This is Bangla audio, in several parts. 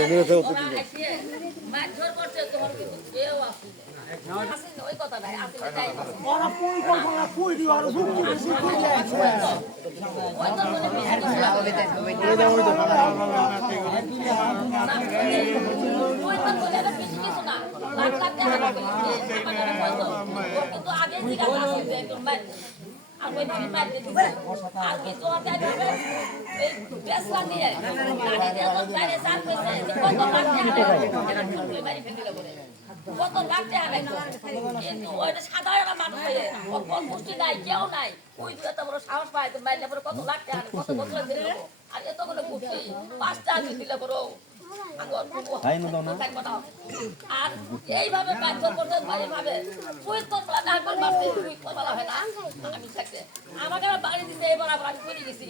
এগুলো সব মারধর করছে তোমার কিন্তু কেউ আসে ওই কথা নাই আসলে তাই ওরা পুই করবো না পুই দিও আর বুঝতে বেশি পুই দিয়ে আছে ওই তো বলে বিয়ে করছে ওই তো বলে না কিছু কিছু না লাখ লাখ টাকা লাগবে আমাদের বলতো কিন্তু আগে জিজ্ঞাসা আছে যে তোর মার আর ওই দিন মার দিছে আর কি তো আগে দিবে এই বেসলা দিয়ে গাড়ি দিয়ে তো বাইরে সার পেছে কত লাখ টাকা এটা ফুল মারি ফেলে বলে কত লাখ টাকা নাই কিন্তু ওই সাধারণ মানুষ হয়ে কোন মুষ্টি নাই কেউ নাই ওই দুটো এত বড় সাহস পায় তো মাইলে পরে কত লাখ টাকা কত বছর দিল আর এতগুলো মুষ্টি 5টা দিলে বড় আর এইভাবে বাধ্য করতে ভাবে আমি থাকতে আমাকে বাড়ি দিতে এবার আবার আমি করে গেছি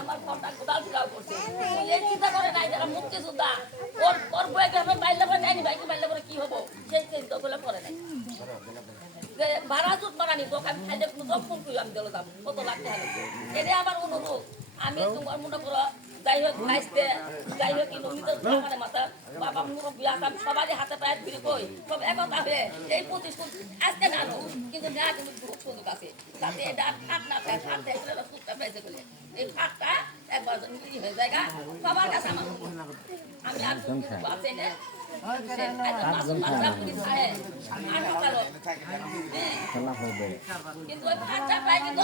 আমার ফোনটা কোথাও ফিরাও করছে এই চিন্তা করে নাই যারা মুক্তি সুদ্ধা ওর বইকে আমি মাইলে পরে যাইনি বাইকে মাইলে পরে কি হবো সেই চিন্তা করলে করে নাই যে ভাড়া জুট মারানি তোকে আমি খাইলে কোনো ফোন করি আমি দিল দাম কত লাগতে হবে এটা আমার অনুরোধ আমি তোমার মনে করো যাই হোক নাচতে যাই হোক কিন্তু নিজের মানে মাথা বাবা মুরব্বী আসাম সবাই হাতে পায়ে ফিরে কই সব একতা হয়ে এই 25 আজকে জানো কিন্তু না কিন্তু খুব সুযোগ আছে যাতে এটা ফাট না পায় ফাট দেখলে সুখটা পেয়েছে বলে এই ফাটটা একবার মিলি হয়ে যায় সবার কাছে আমার আমি আর কিছু আছে না কিন্তু ওই ফাটটা পাই কিন্তু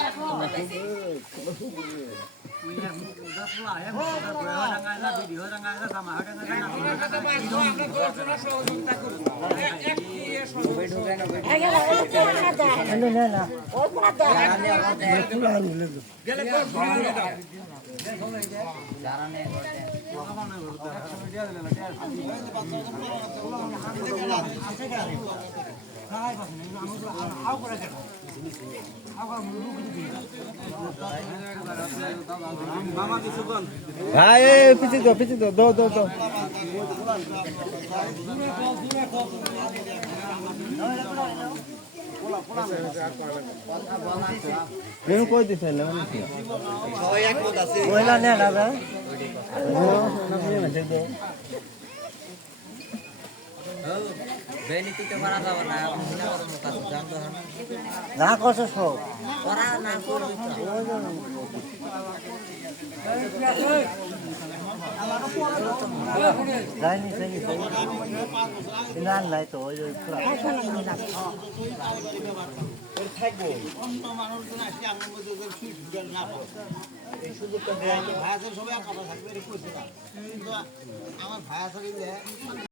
ভাই পিছিয়ে দাও দো কই দিছে না সবাই একমত আছে কইলা নে না ভাই বেনিতিতে মারা যাবে না জানতো না কষ্ট সব ওরা না করবে যাইনি না নাই তো ওই থাকবো মানুষজন আসলে আমার মধ্যে না এই সুযোগটা দেয় ভাই সবাই থাকবে কিন্তু আমার ভাই